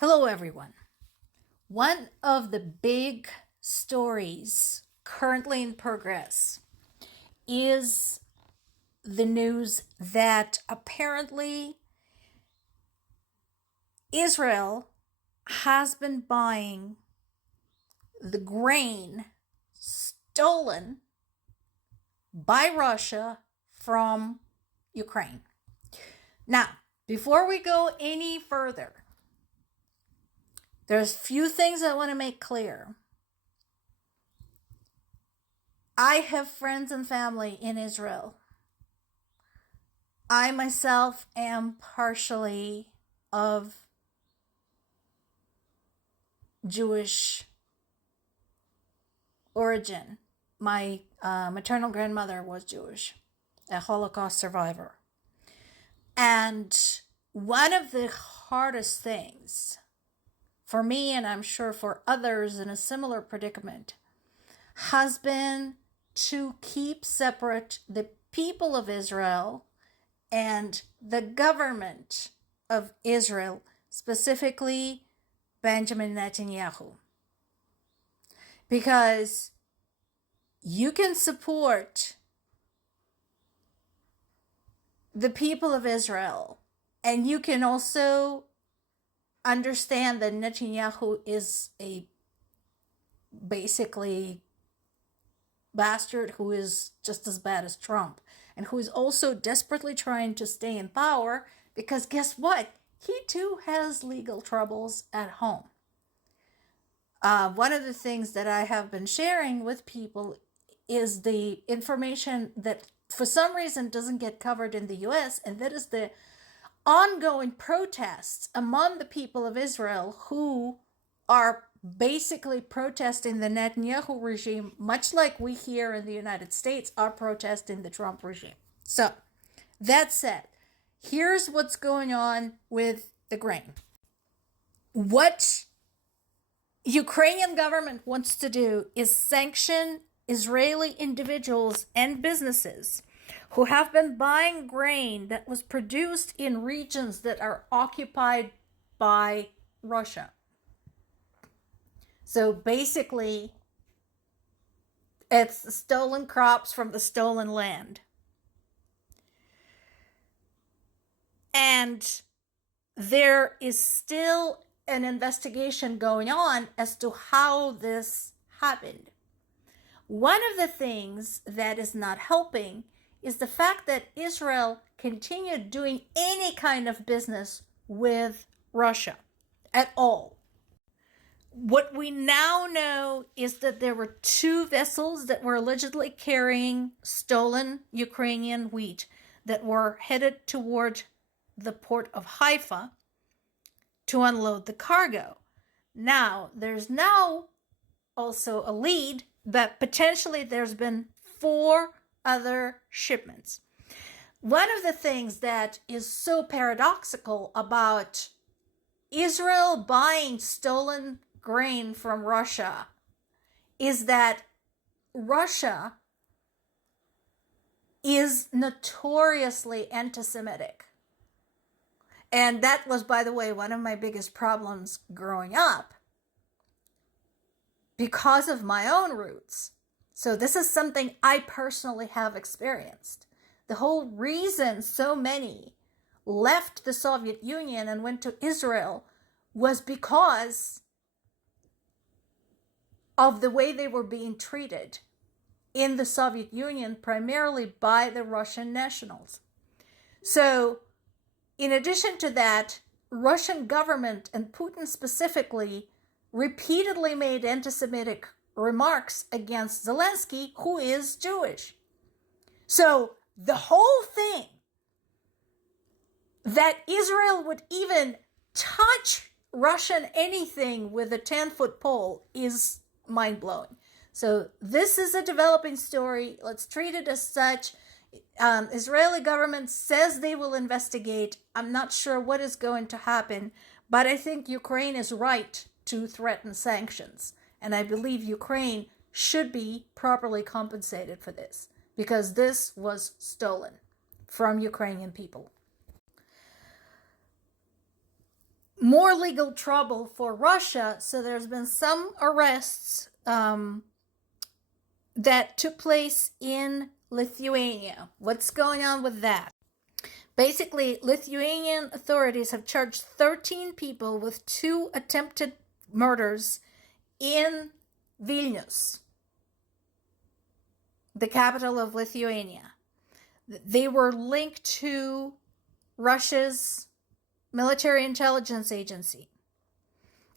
Hello, everyone. One of the big stories currently in progress is the news that apparently Israel has been buying the grain stolen by Russia from Ukraine. Now, before we go any further, there's a few things I want to make clear. I have friends and family in Israel. I myself am partially of Jewish origin. My maternal grandmother was Jewish, a Holocaust survivor. And one of the hardest things for me, and I'm sure for others in a similar predicament, has been to keep separate the people of Israel and the government of Israel, specifically Benjamin Netanyahu. Because you can support the people of Israel, and you can also understand that Netanyahu is a basically bastard who is just as bad as Trump, and who is also desperately trying to stay in power because guess what? He too has legal troubles at home. One of the things that I have been sharing with people is the information that for some reason doesn't get covered in the US, and that is the ongoing protests among the people of Israel who are basically protesting the Netanyahu regime, much like we here in the United States are protesting the Trump regime. So, that said, here's what's going on with the grain. What Ukrainian government wants to do is sanction Israeli individuals and businesses who have been buying grain that was produced in regions that are occupied by Russia. So basically, it's stolen crops from the stolen land. And there is still an investigation going on as to how this happened. One of the things that is not helping is the fact that Israel continued doing any kind of business with Russia at all. What we now know is that there were two vessels that were allegedly carrying stolen Ukrainian wheat that were headed toward the port of Haifa to unload the cargo. Now, there's now also a lead that potentially there's been 4 other shipments. One of the things that is so paradoxical about Israel buying stolen grain from Russia is that Russia is notoriously anti-Semitic. And that was, by the way, one of my biggest problems growing up because of my own roots. So this is something I personally have experienced. The whole reason so many left the Soviet Union and went to Israel was because of the way they were being treated in the Soviet Union, primarily by the Russian nationals. So, in addition to that, Russian government and Putin specifically repeatedly made anti-Semitic remarks against Zelensky, who is Jewish. So, the whole thing that Israel would even touch Russian anything with a 10-foot pole is mind-blowing. So this is a developing story. Let's treat it as such. Israeli government says they will investigate. I'm not sure what is going to happen, but I think Ukraine is right to threaten sanctions. And I believe Ukraine should be properly compensated for this because this was stolen from Ukrainian people. more legal trouble for Russia. So there's been some arrests that took place in Lithuania. What's going on with that? Basically, Lithuanian authorities have charged 13 people with 2 attempted murders in Vilnius, the capital of Lithuania. They were linked to Russia's military intelligence agency.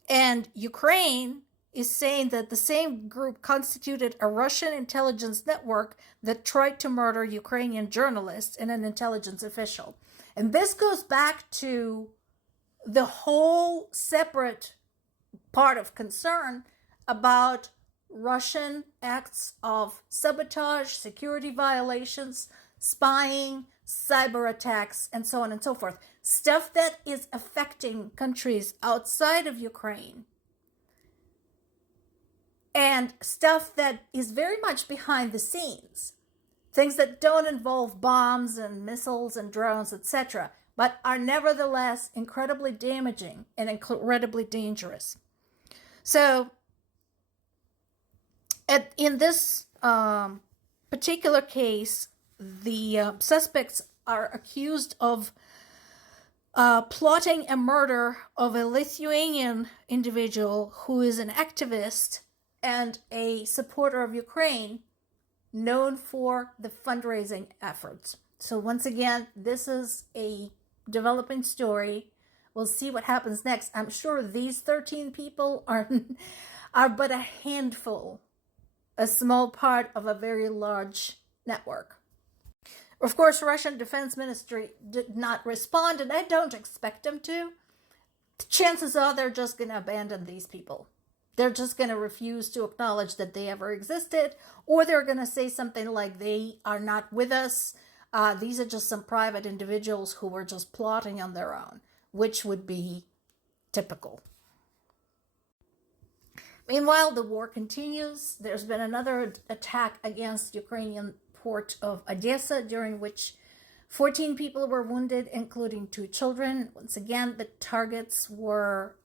And Ukraine is saying that the same group constituted a Russian intelligence network that tried to murder Ukrainian journalists and an intelligence official. And this goes back to the whole separate part of concern about Russian acts of sabotage, security violations, spying, cyber attacks, and so on and so forth. Stuff that is affecting countries outside of Ukraine. And stuff that is very much behind the scenes. Things that don't involve bombs and missiles and drones, etc., but are nevertheless incredibly damaging and incredibly dangerous. So, in this particular case, the suspects are accused of plotting a murder of a Lithuanian individual who is an activist and a supporter of Ukraine, known for the fundraising efforts. So once again, this is a developing story. We'll see what happens next. I'm sure these 13 people are but a handful, a small part of a very large network. Of course, Russian Defense Ministry did not respond, and I don't expect them to. The chances are they're just going to abandon these people. They're just going to refuse to acknowledge that they ever existed, or they're going to say something like they are not with us. These are just some private individuals who were just plotting on their own, which would be typical. Meanwhile, the war continues. There's been another attack against Ukrainian port of Odessa, during which 14 people were wounded, including 2 children. Once again, the targets were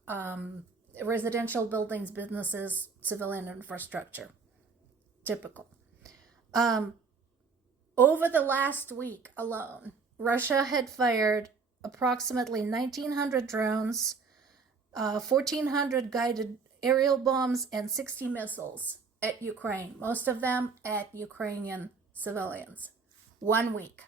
residential buildings, businesses, civilian infrastructure. Typical. Over the last week alone, Russia had fired approximately 1,900 drones, 1,400 guided aerial bombs, and 60 missiles at Ukraine, most of them at Ukrainian civilians. 1 week.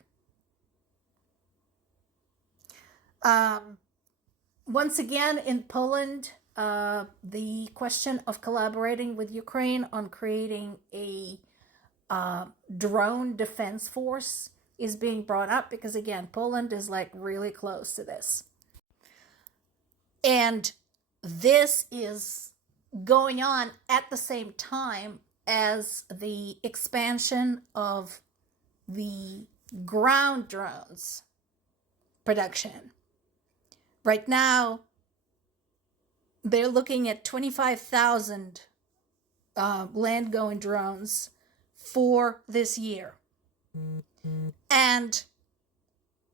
Once again, in Poland, the question of collaborating with Ukraine on creating a drone defense force is being brought up because, again, Poland is like really close to this. And this is going on at the same time as the expansion of the ground drones production. Right now, they're looking at 25,000 land-going drones for this year. And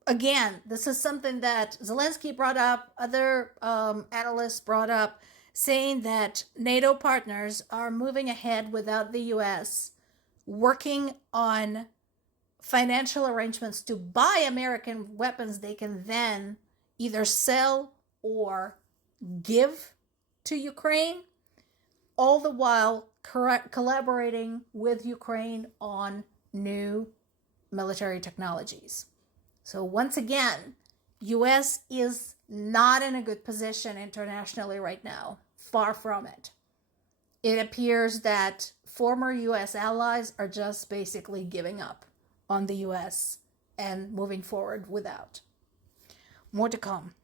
again, this is something that Zelensky brought up, other analysts brought up, saying that NATO partners are moving ahead without the US, working on financial arrangements to buy American weapons they can then either sell or give to Ukraine, all the while collaborating with Ukraine on new military technologies. So once again, US is not in a good position internationally right now. Far from it. It appears that former US allies are just basically giving up on the US and moving forward without. More to come.